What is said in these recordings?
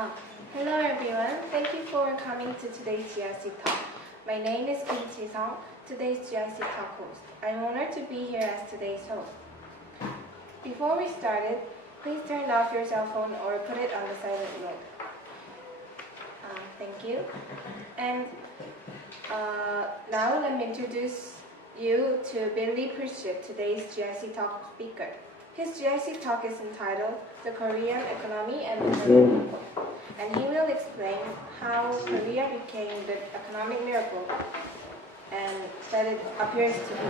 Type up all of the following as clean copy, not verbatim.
Hello everyone, thank you for coming to today's GIC talk. My name is Billie, today's GIC talk host. I'm honored to be here as today's host. Before we started, please turn off your cell phone or put it on the silent mode. Thank you. And now let me introduce you to Billie Pritchett, today's GIC talk speaker. His GIC talk is entitled The Korean Economy and the Korean People, and he will explain how Korea became the economic miracle and that it appears to be.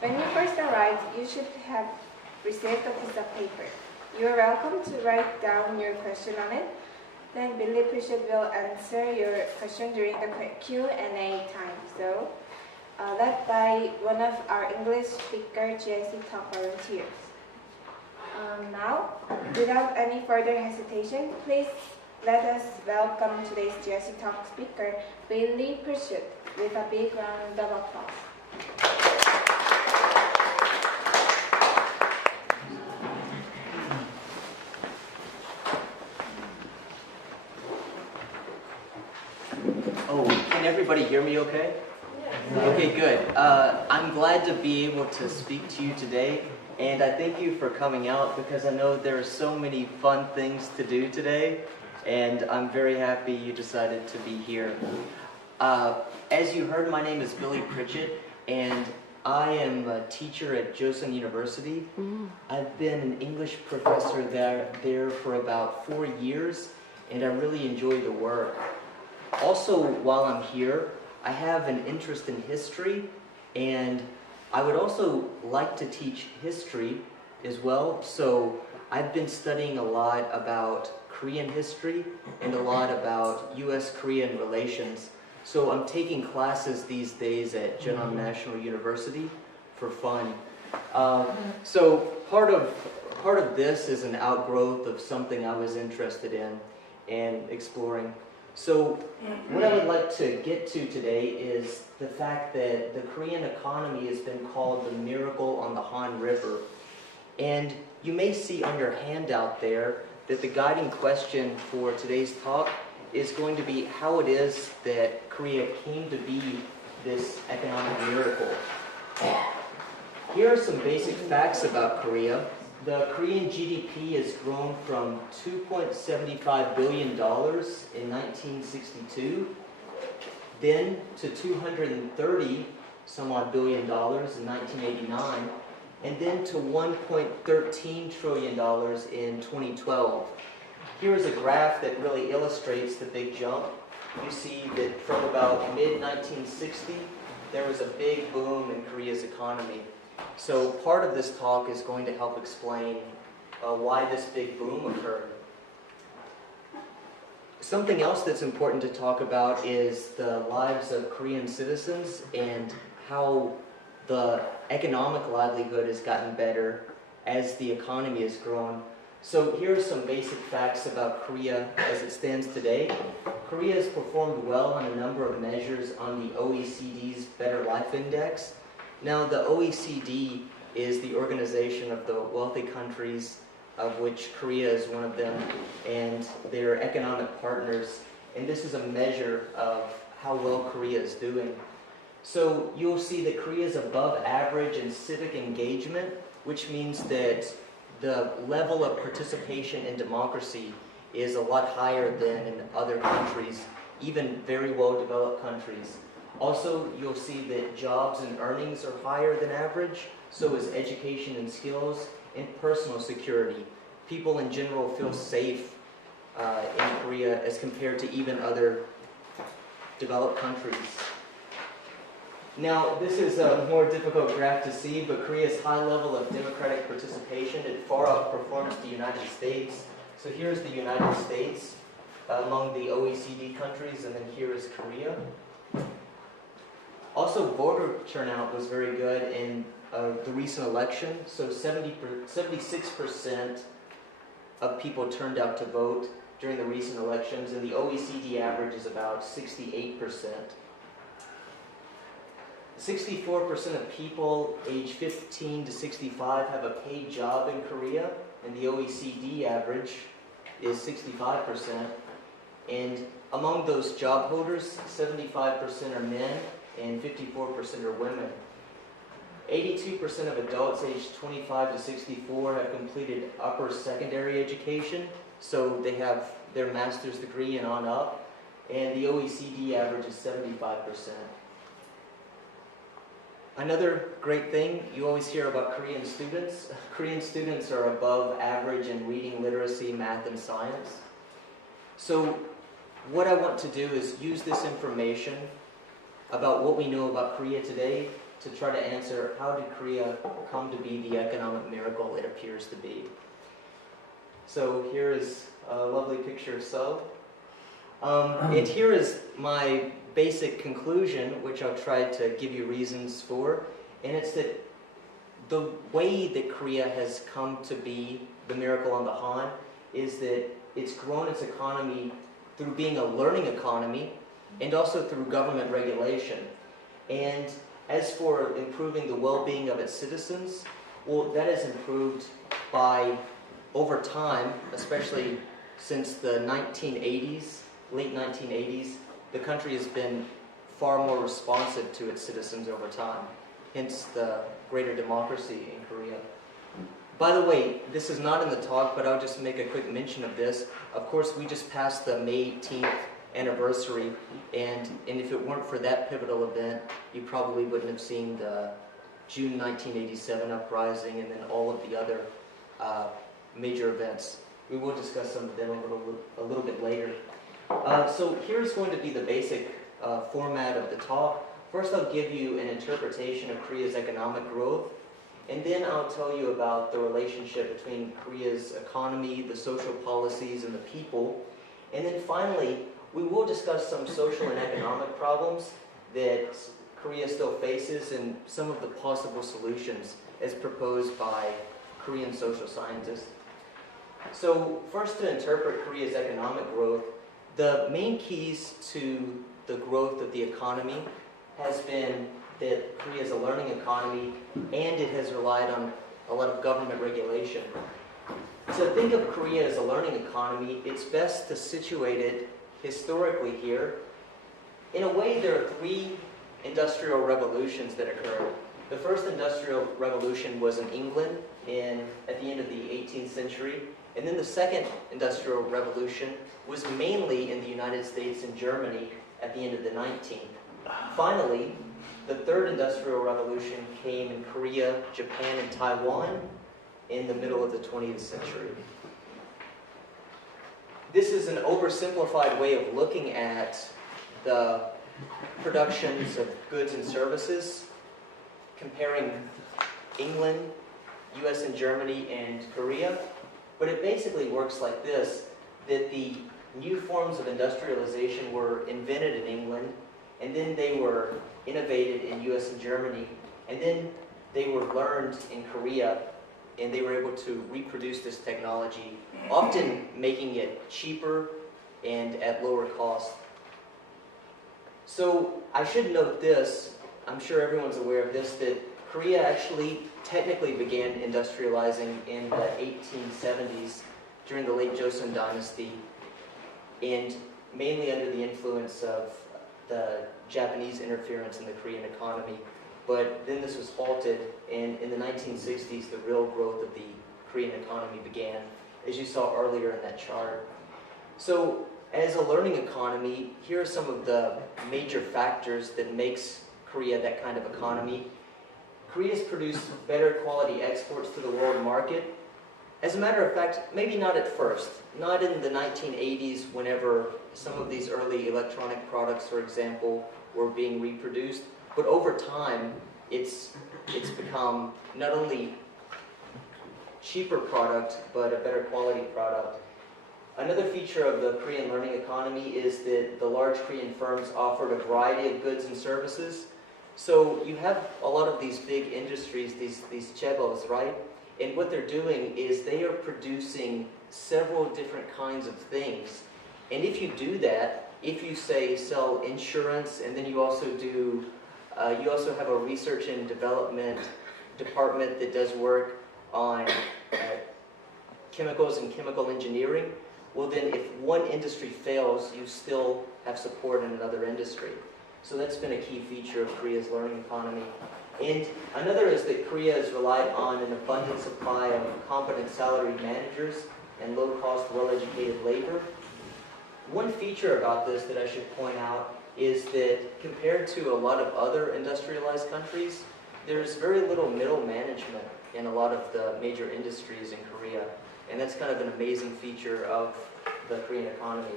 When you first arrived, you should have received a piece of paper. You are welcome to write down your question on it. Then Billie Pritchett will answer your question during the Q&A time. So, led by one of our English speaker GIC talk volunteers. Now, without any further hesitation, please let us welcome today's GIC talk speaker, Billie Pritchett, with a big round of applause. Oh, can everybody hear me okay? Yeah. Okay, good. I'm glad to be able to speak to you today, and I thank you for coming out because I know there are so many fun things to do today, and I'm very happy you decided to be here. As you heard, my name is Billie Pritchett, and I am a teacher at Joseon University. I've been an English professor there for about 4 years, and I really enjoy the work. Also, while I'm here, I have an interest in history, and I would also like to teach history as well. So I've been studying a lot about Korean history and a lot about US-Korean relations. So I'm taking classes these days at Jeonnam National University for fun. So part of this is an outgrowth of something I was interested in and exploring. So what I would like to get to today is the fact that the Korean economy has been called the miracle on the Han River. And you may see on your handout there that the guiding question for today's talk is going to be how it is that Korea came to be this economic miracle. Here are some basic facts about Korea. The Korean GDP has grown from $2.75 billion in 1962, then to $230 some odd billion in 1989, and then to $1.13 trillion in 2012. Here is a graph that really illustrates the big jump. You see that from about mid-1960, there was a big boom in Korea's economy. So part of this talk is going to help explain why this big boom occurred. Something else that's important to talk about is the lives of Korean citizens and how the economic livelihood has gotten better as the economy has grown. So here are some basic facts about Korea as it stands today. Korea has performed well on a number of measures on the OECD's Better Life Index. Now, the OECD is the organization of the wealthy countries, of which Korea is one of them, and they're economic partners. And this is a measure of how well Korea is doing. So you'll see that Korea is above average in civic engagement, which means that the level of participation in democracy is a lot higher than in other countries, even very well-developed countries. Also, you'll see that jobs and earnings are higher than average, so is education and skills, and personal security. People in general feel safe in Korea as compared to even other developed countries. Now, this is a more difficult graph to see, but Korea's high level of democratic participation, it far outperforms the United States. So here's the United States among the OECD countries, and then here is Korea. Also, voter turnout was very good in the recent election. So 76% of people turned out to vote during the recent elections, and the OECD average is about 68%. 64% of people aged 15 to 65 have a paid job in Korea, and the OECD average is 65%. And among those job holders, 75% are men and 54% are women. 82% of adults aged 25 to 64 have completed upper secondary education, so they have their master's degree and on up, and the OECD average is 75%. Another great thing, you always hear about Korean students. Korean students are above average in reading, literacy, math, and science. So what I want to do is use this information about what we know about Korea today to try to answer, how did Korea come to be the economic miracle it appears to be? So here is a lovely picture of Seoul. And here is my basic conclusion, which I'll try to give you reasons for, and it's that the way that Korea has come to be the miracle on the Han is that it's grown its economy through being a learning economy and also through government regulation. And as for improving the well-being of its citizens, well, that has improved by, over time, especially since the 1980s, late 1980s, the country has been far more responsive to its citizens over time, hence the greater democracy in Korea. By the way, this is not in the talk, but I'll just make a quick mention of this. Of course, we just passed the May 18th anniversary, and if it weren't for that pivotal event, you probably wouldn't have seen the June 1987 uprising and then all of the other major events. We will discuss some of them a little bit later. So here's going to be the basic format of the talk. First, I'll give you an interpretation of Korea's economic growth, and then I'll tell you about the relationship between Korea's economy, the social policies, and the people. And then finally, we will discuss some social and economic problems that Korea still faces and some of the possible solutions as proposed by Korean social scientists. So first, to interpret Korea's economic growth, the main keys to the growth of the economy has been that Korea is a learning economy and it has relied on a lot of government regulation. To think of Korea as a learning economy, it's best to situate it historically here. In a way, there are three industrial revolutions that occurred. The first industrial revolution was in England at the end of the 18th century, and then the second industrial revolution was mainly in the United States and Germany at the end of the 19th. Finally, the third industrial revolution came in Korea, Japan, and Taiwan in the middle of the 20th century. This is an oversimplified way of looking at the productions of goods and services, comparing England, US and Germany, and Korea. But it basically works like this, that the new forms of industrialization were invented in England, and then they were innovated in US and Germany, and then they were learned in Korea, and they were able to reproduce this technology, often making it cheaper and at lower cost. So I should note this, I'm sure everyone's aware of this, that Korea actually technically began industrializing in the 1870s during the late Joseon dynasty, and mainly under the influence of the Japanese interference in the Korean economy. But then this was halted, and in the 1960s, the real growth of the Korean economy began, as you saw earlier in that chart. So, as a learning economy, here are some of the major factors that makes Korea that kind of economy. Korea's produced better quality exports to the world market. As a matter of fact, maybe not at first, not in the 1980s whenever some of these early electronic products, for example, were being reproduced, but over time, it's become not only cheaper product, but a better quality product. Another feature of the Korean learning economy is that the large Korean firms offered a variety of goods and services. So you have a lot of these big industries, these chaebols, right? And what they're doing is they are producing several different kinds of things. And if you do that, if you say sell insurance, and then you also do, you also have a research and development department that does work on chemicals and chemical engineering. well then if one industry fails, you still have support in another industry. So that's been a key feature of Korea's learning economy. And another is that Korea has relied on an abundant supply of competent salaried managers and low-cost, well-educated labor. One feature about this that I should point out is that compared to a lot of other industrialized countries, there's very little middle management in a lot of the major industries in Korea. And that's kind of an amazing feature of the Korean economy.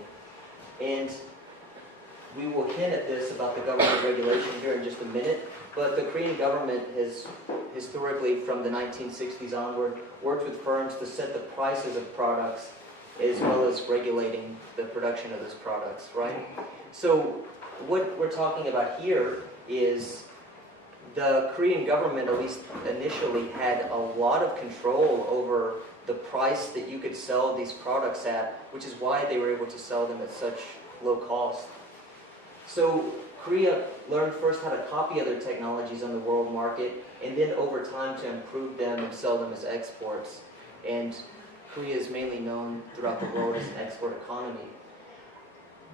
And we will hint at this about the government regulation here in just a minute, but the Korean government has historically, from the 1960s onward, worked with firms to set the prices of products as well as regulating the production of those products, right? So what we're talking about here is the Korean government, at least initially, had a lot of control over the price that you could sell these products at, which is why they were able to sell them at such low cost. So Korea learned first how to copy other technologies on the world market, and then over time to improve them and sell them as exports. And Korea is mainly known throughout the world as an export economy.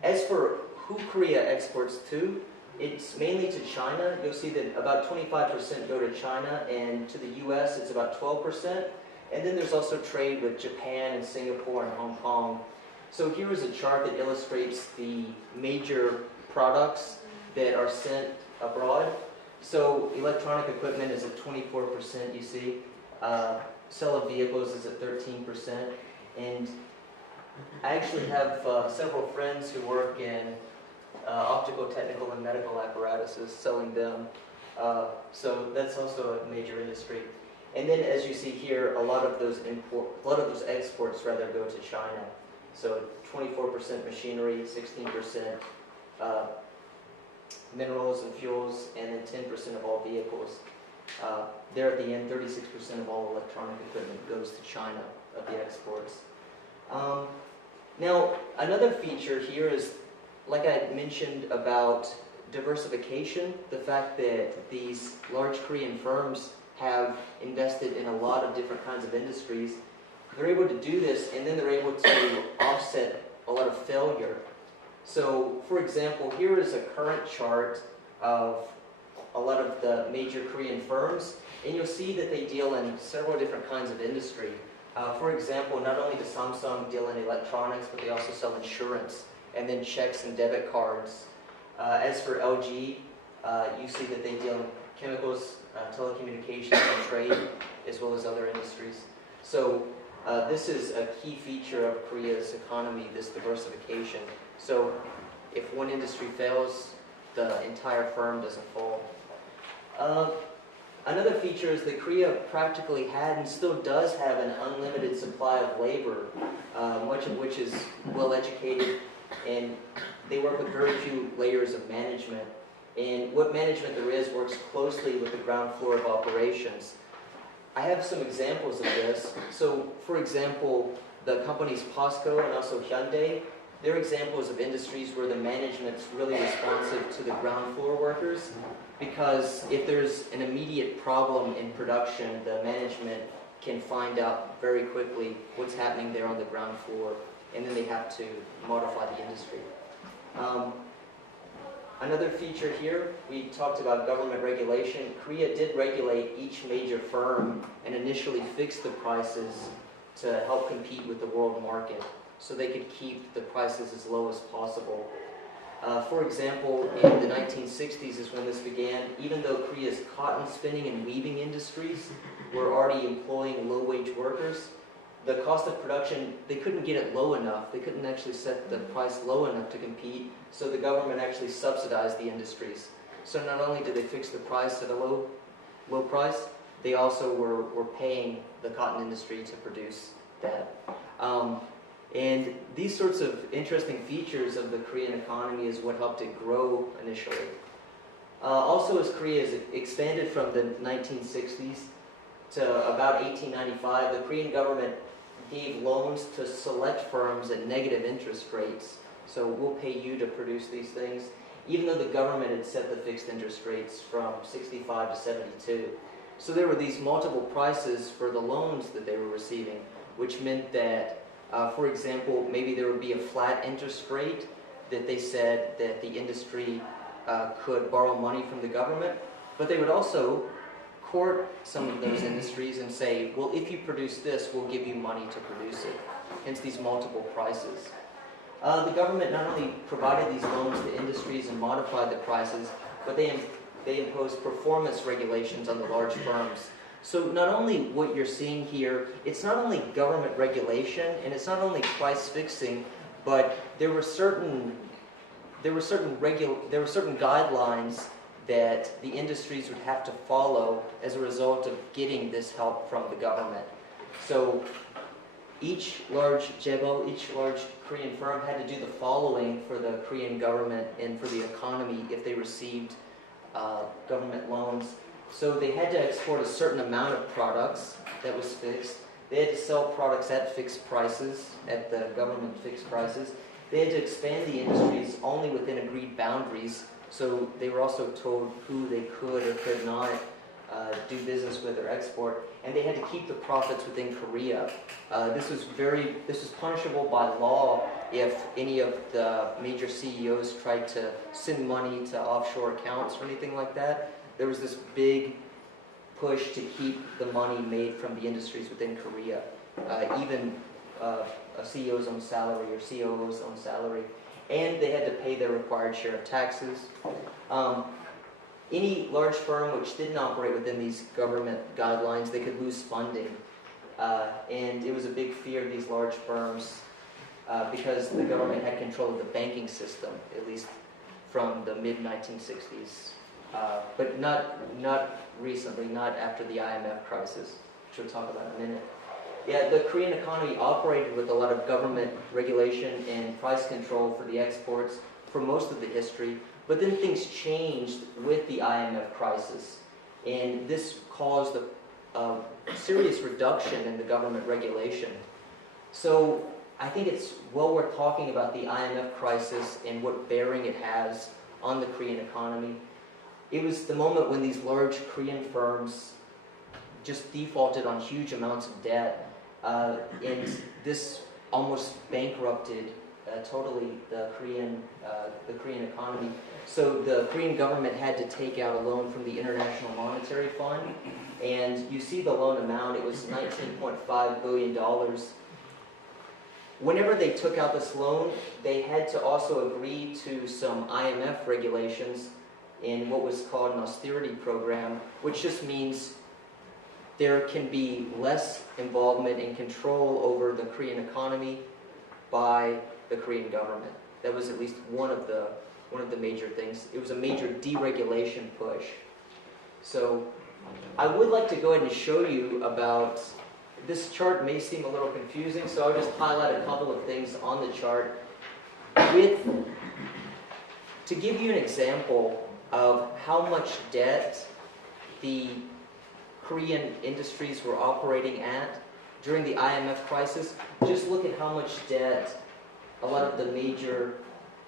As for who Korea exports to, it's mainly to China. You'll see that about 25% go to China, and to the US it's about 12%. And then there's also trade with Japan and Singapore and Hong Kong. So here is a chart that illustrates the major products that are sent abroad. So electronic equipment is at 24%, you see. Sale of vehicles is at 13%. And I actually have several friends who work in optical, technical, and medical apparatuses, selling them. So that's also a major industry. And then, as you see here, a lot of those exports rather go to China. So 24% machinery, 16% minerals and fuels, and then 10% of all vehicles. There at the end, 36% of all electronic equipment goes to China of the exports. Now, another feature here is, like I mentioned about diversification, the fact that these large Korean firms have invested in a lot of different kinds of industries. They're able to do this, and then they're able to offset a lot of failure. So, for example, here is a current chart of a lot of the major Korean firms, and you'll see that they deal in several different kinds of industry. For example, not only does Samsung deal in electronics, but they also sell insurance, and then checks and debit cards. As for LG, you see that they deal in chemicals, telecommunications, and trade, as well as other industries. So this is a key feature of Korea's economy, this diversification. So if one industry fails, the entire firm doesn't fall. Another feature is that Korea practically had and still does have an unlimited supply of labor, much of which is well educated, and they work with very few layers of management. And what management there is works closely with the ground floor of operations. I have some examples of this. So, for example, the companies POSCO and also Hyundai, they're examples of industries where the management's really responsive to the ground floor workers, because if there's an immediate problem in production, the management can find out very quickly what's happening there on the ground floor, and then they have to modify the industry. Another feature here, we talked about government regulation. Korea did regulate each major firm and initially fixed the prices to help compete with the world market, so they could keep the prices as low as possible. For example, in the 1960s is when this began. Even though Korea's cotton spinning and weaving industries were already employing low-wage workers, the cost of production, they couldn't get it low enough. They couldn't actually set the price low enough to compete, so the government actually subsidized the industries. So not only did they fix the price at a low price, they also were paying the cotton industry to produce that. And these sorts of interesting features of the Korean economy is what helped it grow initially. Also, as Korea has expanded from the 1960s to about 1895, the Korean government gave loans to select firms at negative interest rates. So we'll pay you to produce these things, even though the government had set the fixed interest rates from 65 to 72. So there were these multiple prices for the loans that they were receiving, which meant that For example, maybe there would be a flat interest rate that they said that the industry could borrow money from the government, but they would also court some of those industries and say, well, if you produce this, we'll give you money to produce it. Hence these multiple prices. The government not only provided these loans to industries and modified the prices, but they imposed performance regulations on the large firms. So not only what you're seeing here, it's not only government regulation and it's not only price fixing, but there were certain guidelines that the industries would have to follow as a result of getting this help from the government. So each large Korean firm had to do the following for the Korean government and for the economy if they received government loans. So they had to export a certain amount of products that was fixed. They had to sell products at fixed prices, at the government fixed prices. They had to expand the industries only within agreed boundaries. So they were also told who they could or could not do business with or export. And they had to keep the profits within Korea. This was punishable by law if any of the major CEOs tried to send money to offshore accounts or anything like that. There was this big push to keep the money made from the industries within Korea, even a CEO's own salary or COO's own salary. And they had to pay their required share of taxes. Any large firm which didn't operate within these government guidelines, they could lose funding. And it was a big fear of these large firms because the government had control of the banking system, at least from the mid-1960s. But not recently, not after the IMF crisis, which we'll talk about in a minute. Yeah, the Korean economy operated with a lot of government regulation and price control for the exports for most of the history, but then things changed with the IMF crisis, and this caused a serious reduction in the government regulation. So I think it's well worth talking about the IMF crisis and what bearing it has on the Korean economy. It was the moment when these large Korean firms just defaulted on huge amounts of debt, and this almost bankrupted totally the Korean economy. So the Korean government had to take out a loan from the International Monetary Fund, and you see the loan amount. It was $19.5 billion. Whenever they took out this loan, they had to also agree to some IMF regulations in what was called an austerity program, which just means there can be less involvement and control over the Korean economy by the Korean government. That was at least one of the major things. It was a major deregulation push. So I would like to go ahead and show you about, this chart may seem a little confusing, so I'll just highlight a couple of things on the chart to give you an example of how much debt the Korean industries were operating at during the IMF crisis. Just look at how much debt a lot of the major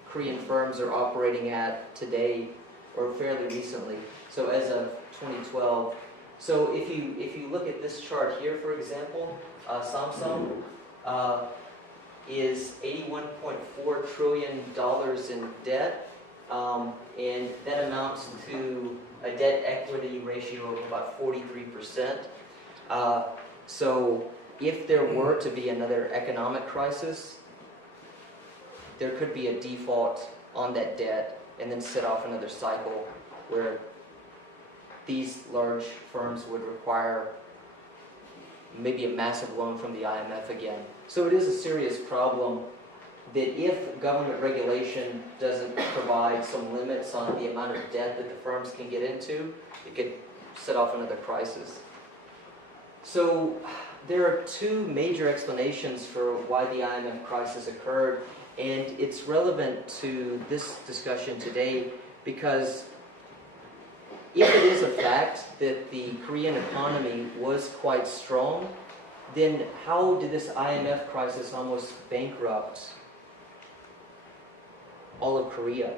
Korean firms are operating at today, or fairly recently. So as of 2012. So if you look at this chart here, for example, Samsung is $81.4 trillion in debt, and that amounts to a debt equity ratio of about 43%. So if there were to be another economic crisis, there could be a default on that debt and then set off another cycle where these large firms would require maybe a massive loan from the IMF again. So it is a serious problem that if government regulation doesn't provide some limits on the amount of debt that the firms can get into, it could set off another crisis. So there are two major explanations for why the IMF crisis occurred, and it's relevant to this discussion today because if it is a fact that the Korean economy was quite strong, then how did this IMF crisis almost bankrupt all of Korea?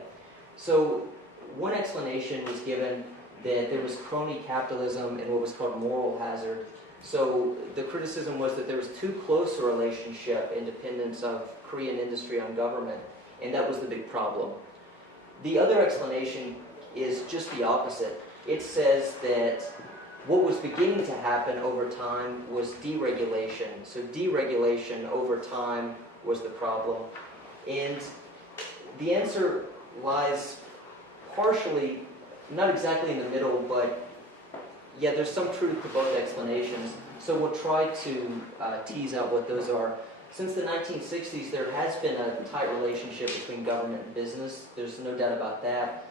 So one explanation was given that there was crony capitalism and what was called moral hazard. So the criticism was that there was too close a relationship in dependence of Korean industry on government, and that was the big problem. The other explanation is just the opposite. It says that what was beginning to happen over time was deregulation. So deregulation over time was the problem. And the answer lies partially, not exactly in the middle, but yeah, there's some truth to both explanations. So we'll try to tease out what those are. Since the 1960s, there has been a tight relationship between government and business. There's no doubt about that.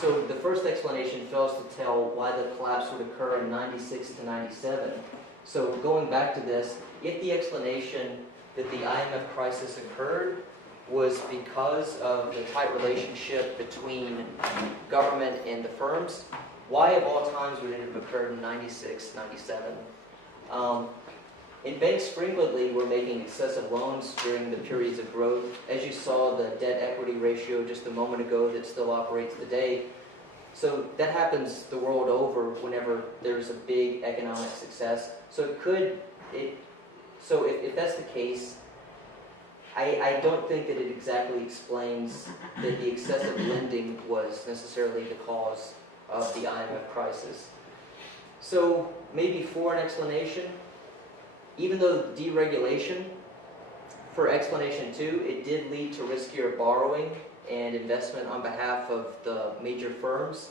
So the first explanation fails to tell why the collapse would occur in 96 to 97. So going back to this, if the explanation that the IMF crisis occurred was because of the tight relationship between government and the firms, why of all times would it have occurred in 96, 97? And banks frequently were making excessive loans during the periods of growth. As you saw, the debt-equity ratio just a moment ago that still operates today. So that happens the world over whenever there's a big economic success. So if that's the case, I don't think that it exactly explains that the excessive lending was necessarily the cause of the IMF crisis. So maybe for an explanation, even though deregulation, for explanation 2, it did lead to riskier borrowing and investment on behalf of the major firms.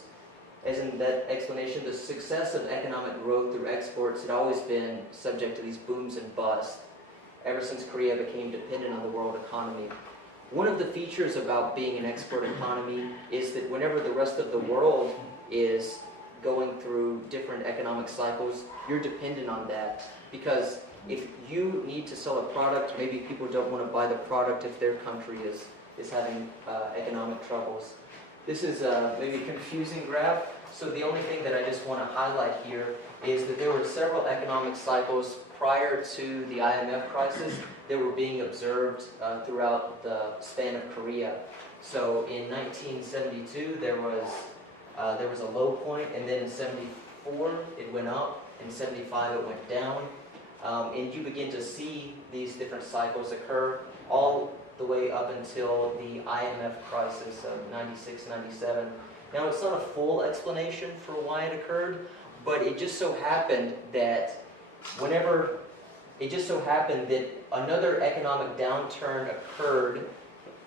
As in that explanation, the success of economic growth through exports had always been subject to these booms and busts ever since Korea became dependent on the world economy. One of the features about being an export economy is that whenever the rest of the world is going through different economic cycles, you're dependent on that, because if you need to sell a product, maybe people don't want to buy the product if their country is having economic troubles. This is a maybe confusing graph, so the only thing that I just want to highlight here is that there were several economic cycles prior to the IMF crisis that were being observed throughout the span of Korea. So in 1972 there was a low point, and then in 74 it went up, in 75 it went down. And you begin to see these different cycles occur all the way up until the IMF crisis of 96, 97. Now, it's not a full explanation for why it occurred, but it just so happened that another economic downturn occurred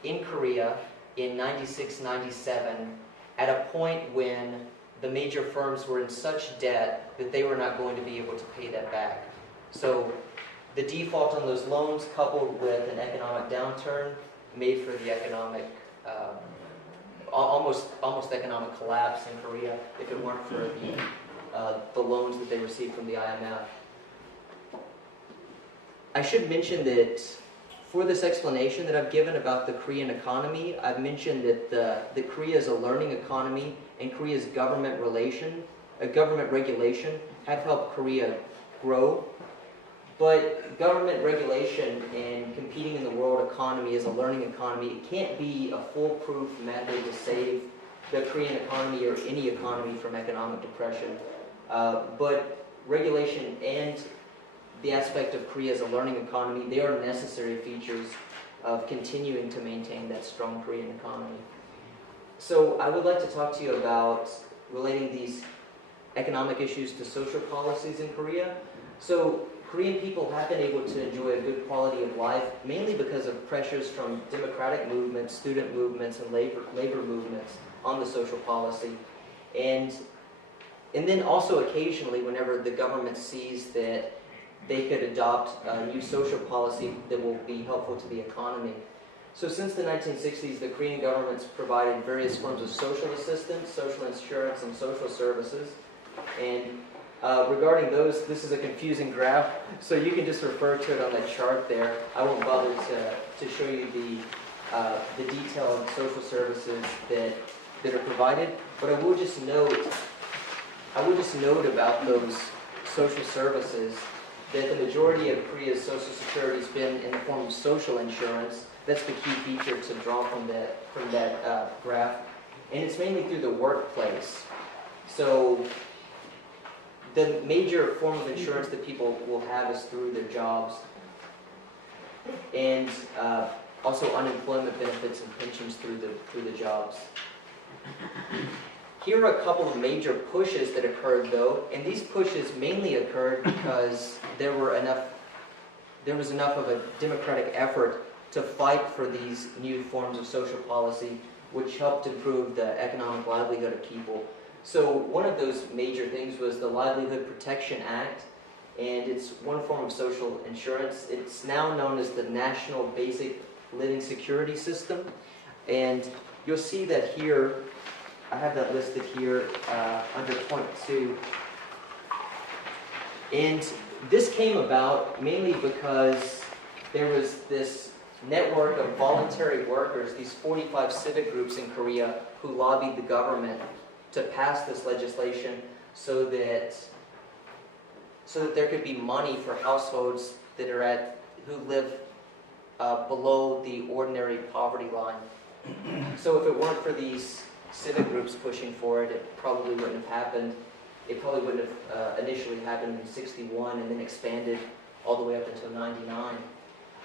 in Korea in 96, 97 at a point when the major firms were in such debt that they were not going to be able to pay that back. So the default on those loans, coupled with an economic downturn, made for the economic, almost economic collapse in Korea if it weren't for the loans that they received from the IMF. I should mention that for this explanation that I've given about the Korean economy, I've mentioned that Korea is a learning economy, and Korea's government regulation have helped Korea grow. But government regulation and competing in the world economy as a learning economy, it can't be a foolproof method to save the Korean economy or any economy from economic depression. But regulation and the aspect of Korea as a learning economy, they are necessary features of continuing to maintain that strong Korean economy. So I would like to talk to you about relating these economic issues to social policies in Korea. So Korean people have been able to enjoy a good quality of life, mainly because of pressures from democratic movements, student movements, and labor movements on the social policy. And then also occasionally, whenever the government sees that they could adopt a new social policy that will be helpful to the economy. So since the 1960s, the Korean government's provided various forms of social assistance, social insurance, and social services. And regarding those, this is a confusing graph, so you can just refer to it on the chart there. I won't bother to show you the detailed social services that are provided, but I will just note about those social services that the majority of Korea's social security has been in the form of social insurance. That's the key feature to draw from that graph, and it's mainly through the workplace. So the major form of insurance that people will have is through their jobs, and also unemployment benefits and pensions through the jobs. Here are a couple of major pushes that occurred, though, and these pushes mainly occurred because there was enough of a democratic effort to fight for these new forms of social policy, which helped improve the economic livelihood of people. So one of those major things was the Livelihood Protection Act, and it's one form of social insurance. It's now known as the National Basic Living Security System, and you'll see that here, I have that listed here under point 2. And this came about mainly because there was this network of voluntary workers, these 45 civic groups in Korea, who lobbied the government to pass this legislation so that there could be money for households that who live below the ordinary poverty line. So if it weren't for these civic groups pushing for it, it probably wouldn't have happened. It probably wouldn't have initially happened in 61 and then expanded all the way up until 99.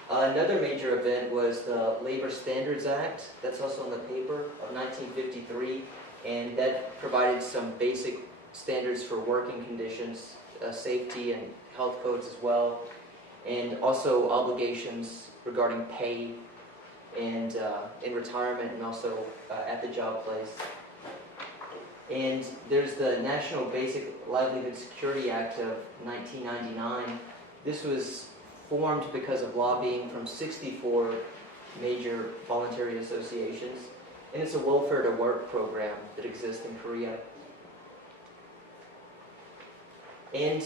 Another major event was the Labor Standards Act, that's also in the paper, of 1953, and that provided some basic standards for working conditions, safety and health codes as well, and also obligations regarding pay and in retirement and also at the job place. And there's the National Basic Livelihood Security Act of 1999. This was formed because of lobbying from 64 major voluntary associations, and it's a welfare to work program that exists in Korea. And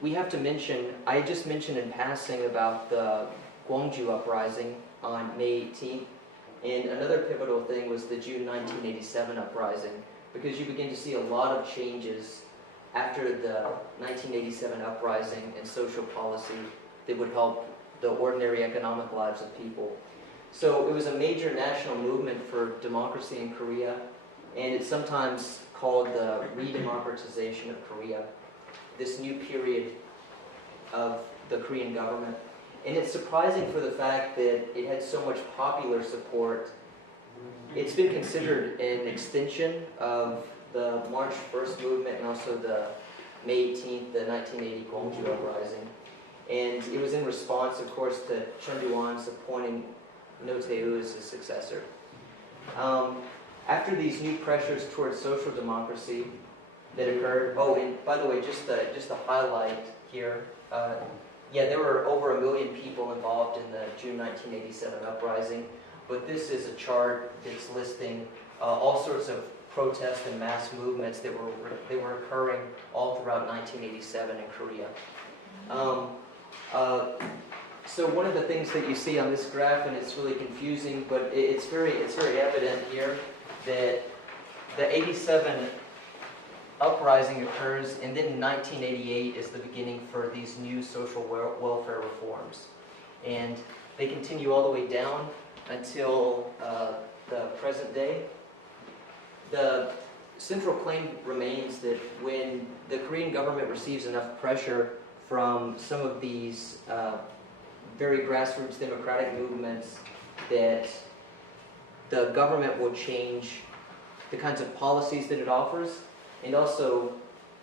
we have to mention, I just mentioned in passing about the Gwangju uprising on May 18th, and another pivotal thing was the June 1987 uprising, because you begin to see a lot of changes after the 1987 uprising and social policy that would help the ordinary economic lives of people. So it was a major national movement for democracy in Korea, and it's sometimes called the re-democratization of Korea, this new period of the Korean government. And it's surprising for the fact that it had so much popular support. It's been considered an extension of the March 1st movement and also the May 18th, the 1980 Gwangju uprising. And it was in response, of course, to Chun Doo-hwan's appointing No Tae-woo as his successor. After these new pressures towards social democracy that occurred, oh, and by the way, just to highlight here, there were over 1 million people involved in the June 1987 uprising, but this is a chart that's listing all sorts of protests and mass movements that were occurring all throughout 1987 in Korea. So one of the things that you see on this graph, and it's really confusing, but it's very evident here that the 87 uprising occurs, and then 1988 is the beginning for these new social welfare reforms. And they continue all the way down until the present day. The central claim remains that when the Korean government receives enough pressure from some of these very grassroots democratic movements, that the government will change the kinds of policies that it offers, and also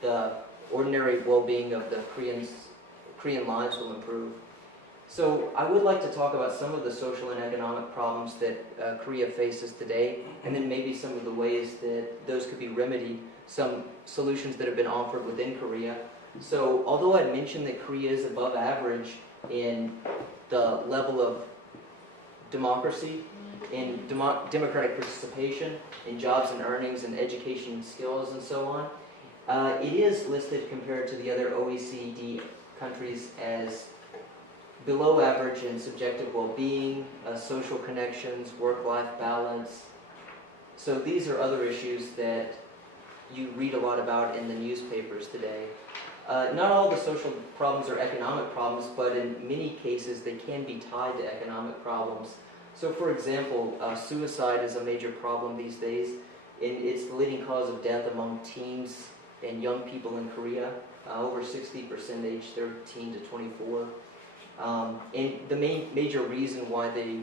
the ordinary well-being of the Korean lives will improve. So I would like to talk about some of the social and economic problems that Korea faces today, and then maybe some of the ways that those could be remedied, some solutions that have been offered within Korea. So although I mentioned that Korea is above average in the level of democracy, in democratic participation, in jobs and earnings, and education and skills, and so on, it is listed compared to the other OECD countries as below average in subjective well-being, social connections, work-life balance. So these are other issues that you read a lot about in the newspapers today. Not all the social problems are economic problems, but in many cases they can be tied to economic problems. So for example, suicide is a major problem these days, and it's the leading cause of death among teens and young people in Korea. over 60% age 13 to 24. And the major reason why they